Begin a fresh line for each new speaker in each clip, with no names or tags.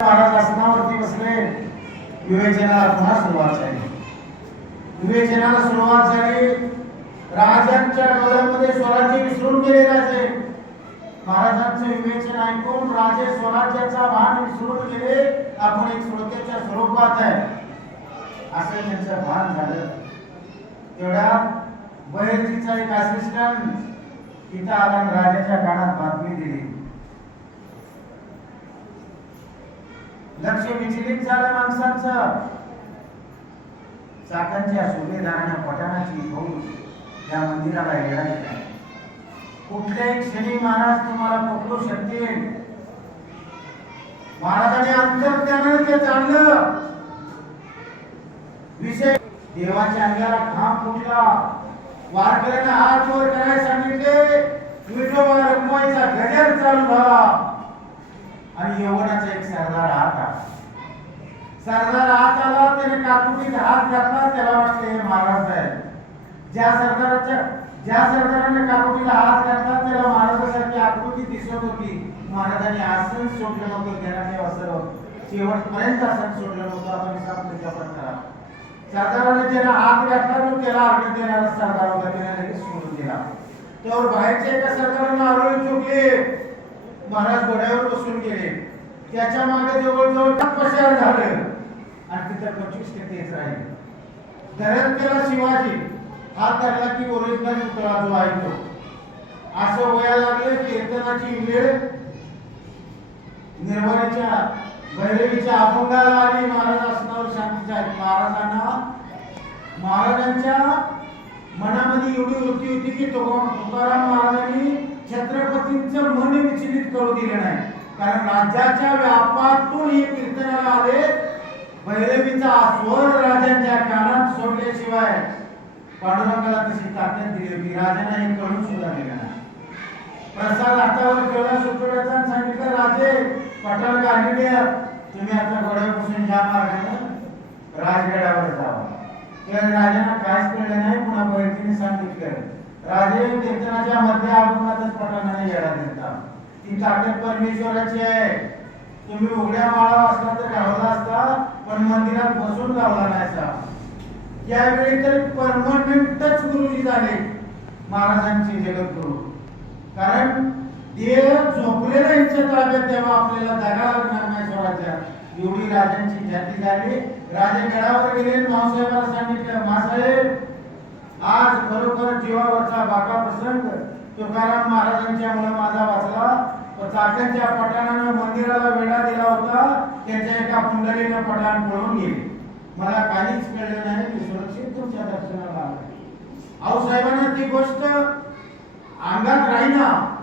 महाराज आसनावरती बसले विवेचनाला पुन्हा सुरुवात झाली विवेचनाला सुरुवात झाली राजांच्या डोळ्यामध्ये स्वराज्य विसरून गेले राजे महाराजांचे विवेचन ऐकून राजे स्वराज्याचा भान विसरून गेले आपण एक श्रोत्याच्या स्वरूपात आहे असं त्यांचं भान झालं तेवढ्या बहिर्जीचा एक असिस्टंट इथं आला आणि राजाच्या कानात बातमी दिली. लक्ष विचलित झालं माणसांचं. चाकांच्या सुभेदारांना पठाणाची फौज त्या मंदिराला येणार कुठल्याही क्षणी महाराज तुम्हाला पकडू शकतील. महाराजांनी अंतर त्यानं ते जाणलं. विषय देवाच्या अंगाला खांब फुटला. वारकऱ्यांना हात वर करायला सांगितले. विठोबा रखमाईचा गजर चालू झाला. आणि यवनाचा एक सरदार हात आला सरदार आत आला त्याने काकुटीत हात घातला त्याला वाटले हे महाराज आहे. ज्या सरदाराच्या ज्या सरदाराने काकुटीला हात घातला त्याला महाराजासारखी आकृती दिसत होती. महाराजांनी आसन सोडलं नव्हतं त्याला असं शेवटपर्यंत आसन सोडलं नव्हतं आपण हिसाब जपत करा सरदाराने त्याला हात घातला तो त्याला अर्घ देणारा सरदार होता त्याने लगेच सोडून दिला. तर बाहेरच्या एका सरदारांना आरोळी चुकले महाराज घोड्यावर बसून गेले. त्याच्यामागे जवळजवळ पसार झालं. आणि तिथं पंचवीस टक्के येत राहिले. धरत त्याला शिवाजी. हात धरला की ओरिजिनल पुतळा जो आहे तो. असं वया लागले कीर्तनाची वेळ निर्वाणीच्या भैरवीच्या अभंगाला आली महाराज असणावर शांतीच्या आहेत. महाराजांना महाराजांच्या मनामध्ये एवढी वृत्ती होती की तुकाराम महाराजांनी छत्रपतींचं मन विचलित करू दिलं नाही. कारण राज्याच्या व्यापातून हे कीर्तनाला आले भैरवीचा स्वर राजांच्या कानात सोडल्याशिवाय पांडुरंगाला तशी ताकद दिली होती. राजांना हे कळून सुद्धा दिलं नाही. प्रसाद हातावर केला सुटवड्याचा सांगितलं राजे पठार गाडी तुम्ही आता घोड्यापासून ज्या मार्गाने राजगडावर जावा. तर राजांना काहीच कळलं नाही पुन्हा बैठकीने सांगितलं. राजे कीर्तनाच्या मध्य अभंगातच पठाणाने येणार देता ती ताकद परमेश्वराची आहे. तुम्ही उघड्या माळा असला तर गावला असता पण मंदिरात बसून गावला नाहीसा. त्यावेळी तर परमनंटच गुरुजी झाले महाराजांचे जगद्गुरु. कारण देव झोपलेला यांच्या ताब्यात तेव्हा आपल्याला जागा लागणार नाही स्वराज्यात. एवढी राजांची जाती झाली. राजे गडावर गेले मावसाहेबाला सांगितलं मासाहेब आज खरोखर जीवावरचा बाका प्रसंग तुकाराम महाराजांच्या मुळे माझा वाचला. चाकणच्या पठाणानं मंदिराला वेढा दिला होता. त्यांच्या एका पुंडलीनं पठाण पळून गेले. मला काहीच कळलं नाही मी सुरक्षित तुमच्या दर्शनाला आलो. आऊ साहेबांना ती गोष्ट अंगात राहीना.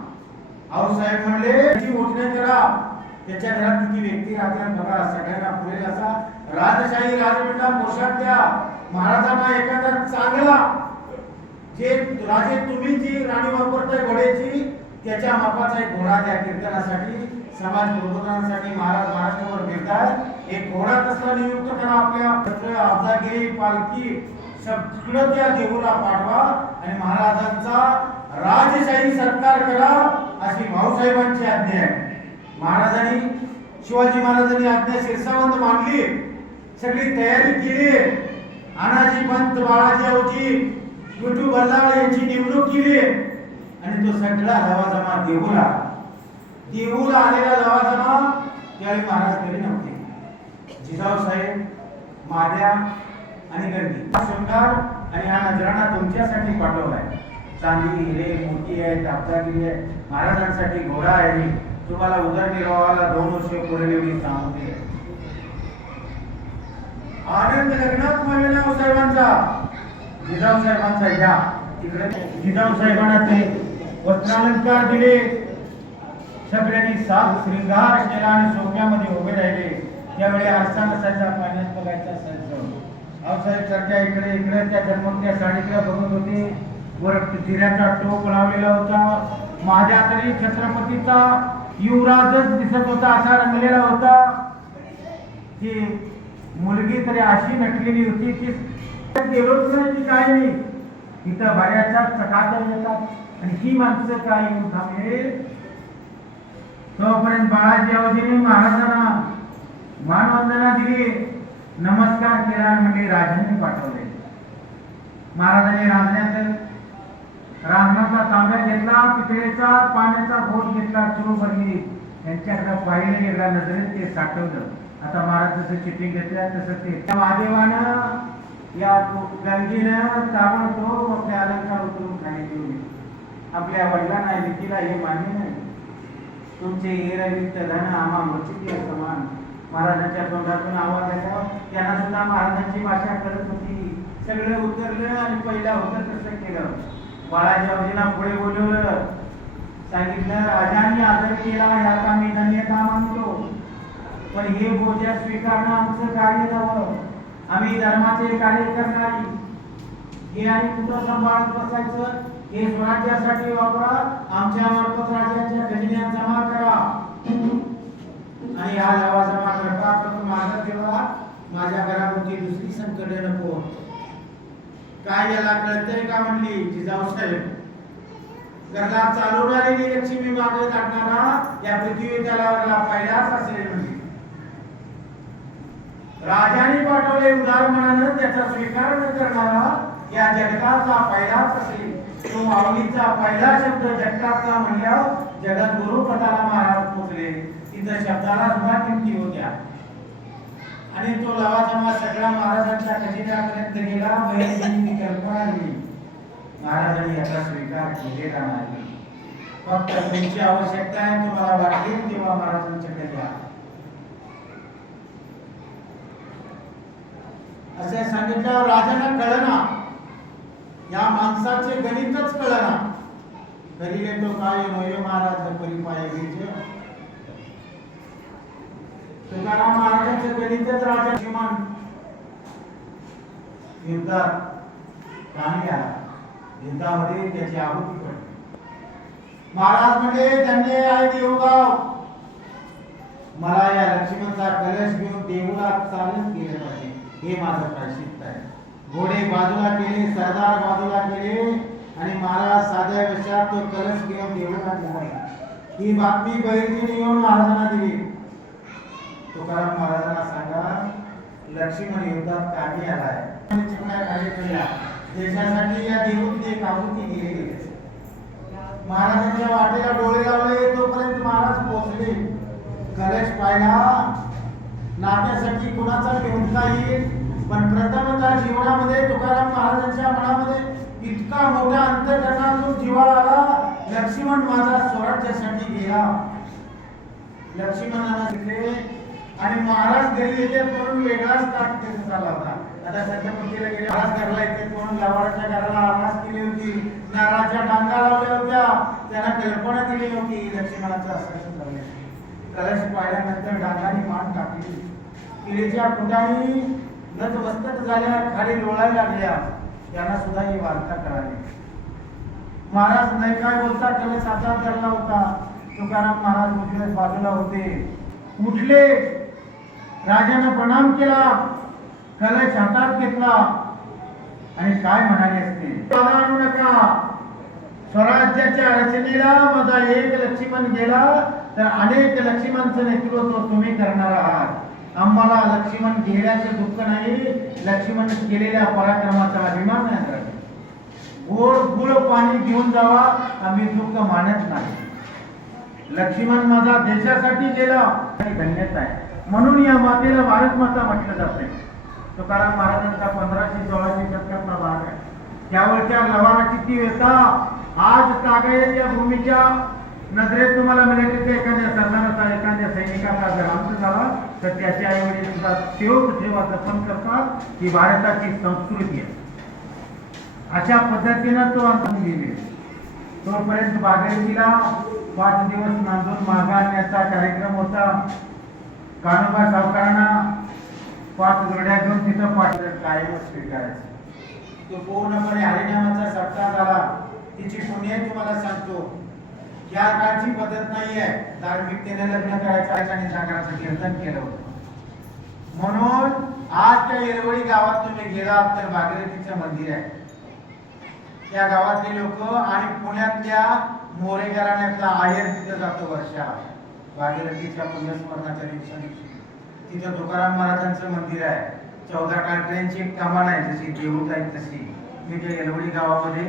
आऊ साहेब म्हणले त्याची मोजणी करा. त्याच्या घरात किती व्यक्ती राहतात बघा सगळ्यांना पुरेल असा. राजशाही राजपिंडा पोशाख द्या महाराजांना एखादा चांगला जे राजे तुम्ही जी राणी वापरताय घोड्याची त्याच्या मापाचा एक घोडा द्या कीर्तनासाठी समाज प्रबोधनासाठी महाराज महाराष्ट्रावर फिरतात एक घोडा तसला नियुक्त करा आपल्या सगळं पालखी सगळं त्या देऊला पाठवा आणि महाराजांचा राजशाही सत्कार करा अशी भाऊसाहेबांची आज्ञा आहे. महाराजांनी शिवाजी महाराजांनी आज्ञा शिरसावंत मानली सगळी तयारी केली. अनाजी पंत बाळाजी आवजी विठू बल्लाळ यांची नेमणूक केली आणि तो सगळा लवाजमा देऊला देऊला आलेला लवाजमा त्यावेळी महाराज घरी नव्हते. जिजाऊ साहेब माद्या आणि गर्दी. शृंगार आणि हा नजराणा तुमच्यासाठी पाठवलाय चांदी हिरे मोती आहे दाबदागिरी आहे. महाराजांसाठी घोडा आहे तुम्हाला उदरनिर्वाहाला दोन वर्ष पुरेल एवढी सामग्री आहे आनंद लग्नात मावेनाव हो साहेबांचा. जिजाऊ साहेबांचा घ्या तिकडे जिजाऊ साहेबांना ते वस्त्रालंकार दिले. सगळ्यांनी साथ श्रृंगार केला आणि सोप्यामध्ये उभे राहिले. त्यावेळी आरसा नसायचा पाण्यात बघायचा असायचं. आऊसाहेब सारख्या इकडे इकडे त्या जन्मत्या साडीकडे बघत होते. वर जिऱ्याचा टोप लावलेला होता. माझ्या तरी छत्रपतीचा युवराजच दिसत होता असा रंगलेला होता. की मुलगी तरी अशी नटलेली होती की गेलोच नाही की काय नाही. इथं बऱ्याचशा चकाच्या येतात. आणि ही माणसं काय येऊन थांबेल? तोपर्यंत बाळाजी अवधीने महाराजांना मानवंदना दिली. नमस्कार केला म्हणजे राजांनी पाठवले. महाराजांनी रांधण्यात रांजणाचा तांब्या घेतला पितळेचा पाण्याचा घोट घेतला चूळ भरली. त्यांच्याकडे पाहिलं एकदा नजरेत ते साठवलं. आता महाराज जसं चिटिंग घेतल्या तसं ते त्या महादेवानं या गंगीनं ताबडतोब आपले अलंकार उतरून खाली ठेवले आपल्या वडिलांना लेकीला हे मान्य नाही. तुमचे एरवित्त धन आम्हा मचिती समान महाराजांच्या तोंडातून आवाज आला त्यांना सुद्धा महाराजांची भाषा करत होती. सगळं उतरलं आणि पहिला होतं तसं केलं. बाळाच्या पुढे बोलवलं. सांगितलं राजांनी आदर केला ह्याचा मी धन्यता मानतो. पण हे बोजा स्वीकारणं आमचं कार्य झालं आम्ही धर्माचे कार्य करणारी. हे आणि कुठं सांभाळत बसायचं? हे स्वराज्यासाठी वापरा. आमच्या मार्फत राज्याच्या खजिन्यात जमा करा. आणि हा लवा जमा करता करून माझा तेव्हा माझ्या घराभोवती दुसरी संकट नको. काय याला कळतंय का म्हणली? जिजाऊ साहेब. घरला चालवणारी लक्ष्मी मागे टाकणारा या पृथ्वी त्याला पहिलाच असेल म्हणजे राजाने पाठवले उदार मनानं त्याचा स्वीकार न करणारा या जगताचा पहिलाच असेल तो माऊलीचा पहिला शब्द जगतातला म्हणल्यावर जगत गुरु पदाला महाराज पोचले. तिथं शब्दाला सुद्धा किमती होत्या. आणि तो लवाजमा सगळा महाराजांच्या खजिन्यापर्यंत गेला बहिणींनी कल्पना दिली. महाराजांनी याचा स्वीकार केलेला नाही. फक्त तुमची आवश्यकता आहे तुम्हाला वाटली तेव्हा महाराजांच्याकडे घ्या असे सांगितल्यावर राजाला कळना. या माणसाचे गणितच कळना. करीले येतो काय नोयो महाराज परी पाय घ्यायचे तुकाराम महाराजांचे गणितच राजा किमान युद्धात प्राणी आला. युद्धामध्ये त्याची आहुती पडली. महाराज म्हणजे त्यांनी आहे देवगाव मला या लक्ष्मणचा कलश घेऊन देऊला चालत गेलं पाहिजे. हे माझं प्रायश्चित्त आहे. घोडे बाजूला केले सरदार बाजूला केले आणि महाराज साध्या वेशात तो कलश घेऊन देवळात गेला ही बातमी बहिर्जीने येऊन महाराजांना दिली. तुकाराम महाराजांना सांगा लक्ष्मण युद्धात कामी आलाय. देशासाठी या देऊन ते ती गेले. महाराजांच्या वाटेला डोळे लावले तोपर्यंत महाराज पोहोचले. कलश पाहिला. नात्यासाठी कुणाचा ठेवता येईल पण प्रथमतः जीवनामध्ये तुकाराम महाराजांच्या मनामध्ये इतका मोठा अंतकरणातून जिव्हाळा आला लक्ष्मण माझा स्वराज्यासाठी गेला. लक्ष्मणाला तिथे आणि महाराज घरी येते म्हणून वेगळाच ताट केस झाला होता. आता छत्रपतीला गेले महाराज घरला येते म्हणून लावाडच्या घराला आवाज केली होती. नारळाच्या डांगा लावल्या होत्या. त्यांना कल्पना दिली होती लक्ष्मणाचं असं झालं. कलश पाहिल्यानंतर डांगाने मान टाकली. किडीच्या फुटाने नतमस्तक झाल्या खाली लोळायला लागल्या. त्यांना सुद्धा ही वार्ता कळाली. महाराज नाही काय बोलता? त्याला साचा धरला होता. तुकाराम महाराज उठले बाजूला होते. उठले. राजानं प्रणाम केला. कलश हातात घेतला. आणि काय म्हणाले असते? आणू नका. स्वराज्याच्या रचनेला माझा एक लक्ष्मण गेला. तर अनेक लक्ष्मणचं नेतृत्व तुम्ही करणार आहात. आम्हाला लक्ष्मण गेल्याचे दुःख नाही लक्ष्मण केलेल्या पराक्रमाचा अभिमान आहे गोड गुळ पाणी घेऊन जावा आम्ही दुःख मानत नाही. लक्ष्मण माझा देशासाठी गेला. धन्यता आहे. म्हणून या मातेला भारत माता म्हटलं जाते तुकाराम महाराजांचा पंधराशे सोळाशे शतकातला भाग आहे. त्यावरच्या लवाराची किती येता? आज तागायत या भूमीच्या नजरेत तुम्हाला मिळेल की एखाद्या सरदाराचा एखाद्या सैनिकाचा जर तर त्याचे आई वडील सुद्धा ठेव ठेवा जपन करतात ही भारताची संस्कृती आहे. अशा पद्धतीनं तो अंत गेले तोपर्यंत बागेतीला पाच दिवस नांदून मागा आणण्याचा कार्यक्रम होता. कानोबा सावकारांना पाच जोड्या घेऊन तिथं पाठवलं कायमच स्वीकारायचं. तो पूर्णपणे हरिनामाचा सप्ताह झाला. तिची पुण्य तुम्हाला सांगतो. या काळची पद्धत नाही आहे धार्मिकतेने लग्न करायचं आणि जागराचं कीर्तन केलं होतं. म्हणून आज त्या येरवळी गावात तुम्ही गेलात तर भागीरथीचं मंदिर आहे. त्या गावातले लोक आणि पुण्यातल्या मोरे घराण्यातला आयर तिथं जातो वर्षा भागीरथीच्या पुण्यस्मरणाच्या दिवसा तिथं तुकाराम महाराजांचं मंदिर आहे. चौदा कांकऱ्यांची एक कमान आहे जशी देऊत आहे तशी. मी त्या येलवडी गावामध्ये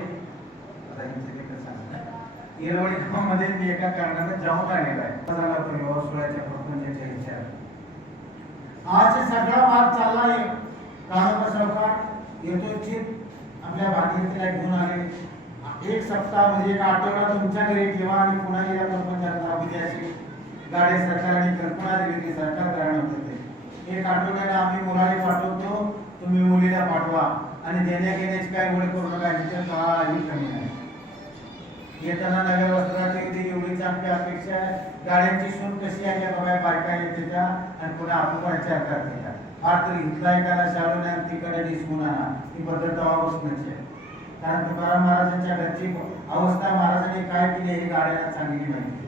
आता गावामध्ये मी एका कारणाने जाऊन आलेला आहे. झाला तो विवाह सोहळ्याच्या प्रपंचाच्या आज सगळा भाग चालला आहे. काळोबा सावकार यथोचित आपल्या भागीरथीला घेऊन आले. एक सप्ताह म्हणजे एक आठवडा तुमच्या घरी ठेवा आणि पुन्हा या कर्मचाऱ्यांना उद्या अशी गाडी सरकारने कल्पना दिली होती सरकार कारण होते एक आठवड्याला आम्ही मुलाला पाठवतो तुम्ही मुलीला पाठवा आणि देण्या घेण्याची काय मुळे करू नका तिथे काही कमी नाही. येताना नव्या वस्त्राची होती एवढीच आमची अपेक्षा आहे. गाड्यांची सून कशी आहे त्या बघा बायका येते त्या आणि पुन्हा आपण विचार करते त्या फार तर इथला एखादा शाळून आणि तिकडे दिसून आणा ही पद्धत तेव्हापासूनच आहे. कारण तुकाराम महाराजांच्या घरची अवस्था महाराजांनी काय केली हे गाड्यांना चांगली माहिती